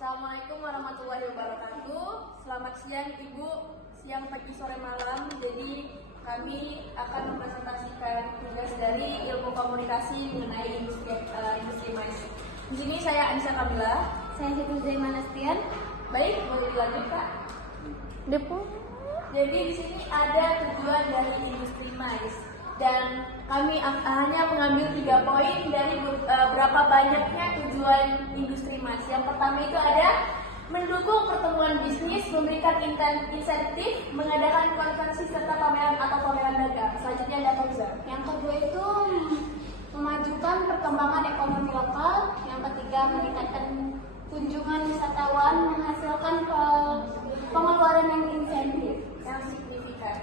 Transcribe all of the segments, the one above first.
Assalamualaikum warahmatullahi wabarakatuh. Selamat siang Ibu, siang, pagi, sore, malam. Jadi kami akan mempresentasikan tugas dari ilmu komunikasi mengenai industri mais. Di sini saya Anissa Kamila. Saya Siti Zaiman Astian. Baik, boleh dilanjut Kak. Depo. Jadi di sini ada tujuan dari industri mais dan kami hanya mengambil 3 poin dari berapa banyaknya tujuan industri mais. Yang pertama itu ada mendukung pertemuan bisnis, memberikan insentif, mengadakan konferensi serta pameran atau pameran dagang. Selanjutnya ada Fauza. Yang kedua itu memajukan perkembangan ekonomi lokal. Yang ketiga meningkatkan kunjungan wisatawan, menghasilkan pengeluaran yang insentif Yang signifikan.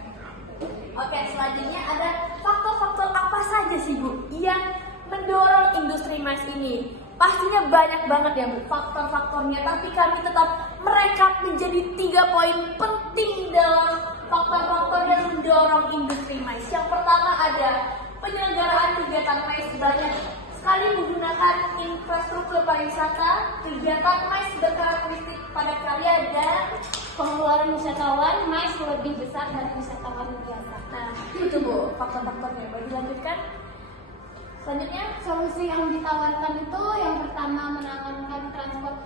Oke, selanjutnya ada faktor-faktor apa saja sih Bu yang mendorong industri mais ini? Pastinya banyak banget ya Bu faktor-faktornya, tapi kami tetap merekap menjadi 3 poin penting dalam faktor-faktor yang mendorong industri mais. Yang pertama ada penyelenggaraan kegiatan mais banyak sekali menggunakan infrastruktur pariwisata, kegiatan mais berkarakteristik padat karya dan pengeluaran wisatawan mais lebih besar dari wisatawan biasa. nah itu Bu faktor-faktornya. Boleh dilanjutkan? Selanjutnya Solusi yang ditawarkan itu yang pertama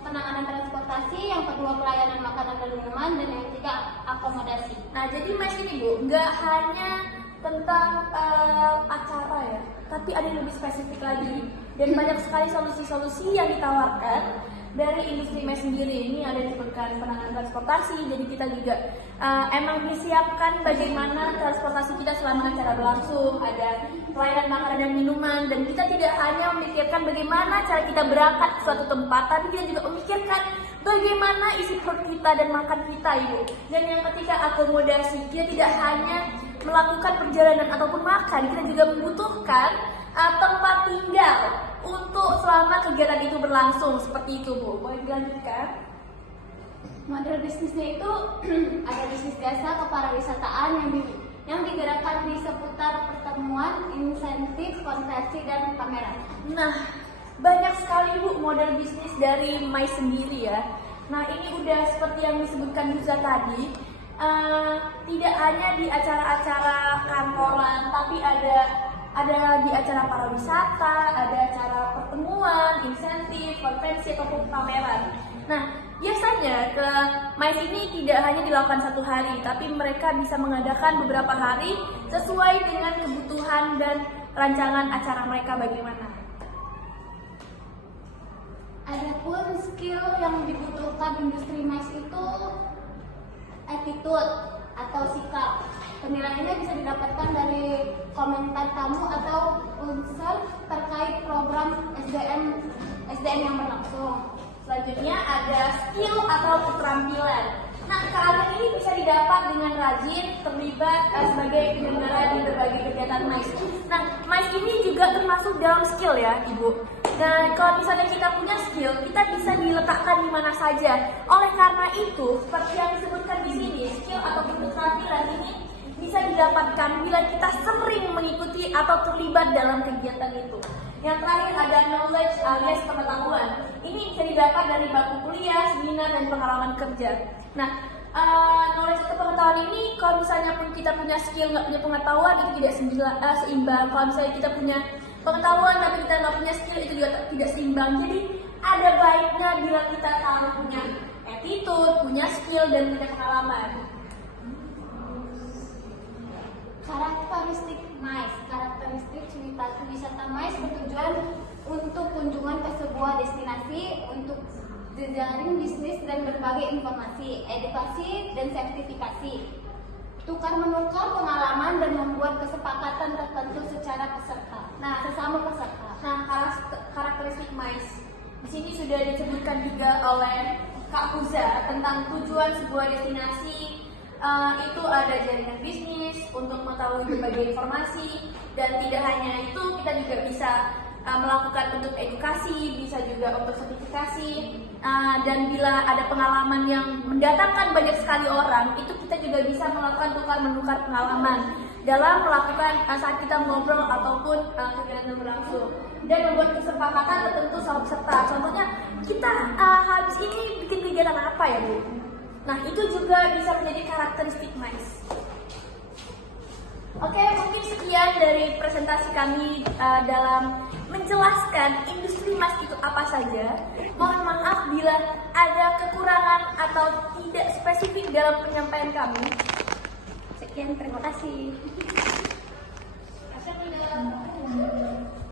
penanganan transportasi, yang kedua pelayanan makanan dan minuman, dan yang ketiga akomodasi. Nah, jadi mais ini Bu, nggak hanya tentang acara ya, tapi ada yang lebih spesifik lagi. Dan banyak sekali solusi-solusi yang ditawarkan dari industri mais sendiri. Ini ada disebutkan penanganan transportasi, jadi kita juga emang disiapkan bagaimana transportasi kita selama acara berlangsung. Ada pelayanan makanan dan minuman, dan kita tidak hanya memikirkan bagaimana cara kita berangkat ke suatu tempat, tapi kita juga memikirkan bagaimana isi perut kita dan makan kita, Ibu. Dan yang ketiga akomodasi, kita tidak hanya melakukan perjalanan ataupun makan, kita juga membutuhkan tempat tinggal untuk selama kegiatan itu berlangsung. Seperti itu Bu, boleh dilanjutkan? Model bisnisnya itu ada bisnis jasa kepariwisataan yang digerakkan di seputar pertemuan, insentif, konversi, dan pameran. Nah, banyak sekali Bu model bisnis dari mais sendiri ya. Nah, ini udah seperti yang disebutkan Yuza tadi, tidak hanya di acara-acara kantoran, tapi ada di acara pariwisata, ada acara pertemuan, insentif, konferensi ataupun pameran. Nah, biasanya ke mais ini tidak hanya dilakukan 1 hari, tapi mereka bisa mengadakan beberapa hari sesuai dengan kebutuhan dan rancangan acara mereka bagaimana. Adapun skill yang dibutuhkan industri mais itu attitude atau sikap. Penilaiannya bisa didapatkan dari komentar tamu atau unsur terkait program SDM yang berlangsung. Selanjutnya ada skill atau keterampilan. Nah, keterampilan ini bisa didapat dengan rajin terlibat sebagai penyelenggara di berbagai kegiatan mais. Nah, mais ini juga termasuk dalam skill ya, Ibu. Dan kalau misalnya kita punya skill, kita bisa diletakkan di mana saja. Oleh karena itu, seperti yang disebutkan di sini, skill atau keterampilan ini bisa didapatkan bila kita sering mengikuti atau terlibat dalam kegiatan itu. Yang terakhir ada knowledge alias pengetahuan. Ini bisa didapat dari bangku kuliah, seminar, dan pengalaman kerja. Nah, knowledge atau pengetahuan ini kalau misalnya pun kita punya skill nggak punya pengetahuan itu tidak seimbang. Kalau misalnya kita punya pengetahuan tapi kita nggak punya skill itu juga tidak seimbang. Jadi ada baiknya bila kita tahu punya attitude, punya skill, dan punya pengalaman. Karakteristik mais. Karakteristik wisata mais bertujuan untuk kunjungan ke sebuah destinasi, untuk jejaring bisnis dan berbagai informasi, edukasi dan sertifikasi, tukar menukar pengalaman dan membuat kesepakatan tertentu secara sesama peserta. Nah, karakteristik mais di sini sudah disebutkan juga oleh Kak Uza tentang tujuan sebuah destinasi. Itu ada jaringan bisnis untuk mengetahui berbagai informasi, dan tidak hanya itu, kita juga bisa melakukan untuk edukasi, bisa juga untuk sertifikasi, dan bila ada pengalaman yang mendatangkan banyak sekali orang, itu kita juga bisa melakukan tukar menukar pengalaman dalam melakukan saat kita ngobrol ataupun kegiatan berlangsung, dan membuat kesepakatan tertentu sama peserta. Contohnya kita habis ini kegiatan apa ya Bu? Nah itu juga bisa menjadi karakteristik MICE. Oke, mungkin sekian dari presentasi kami dalam menjelaskan industri MICE itu apa saja. Mohon maaf bila ada kekurangan atau tidak spesifik dalam penyampaian kami. Sekian, terima kasih.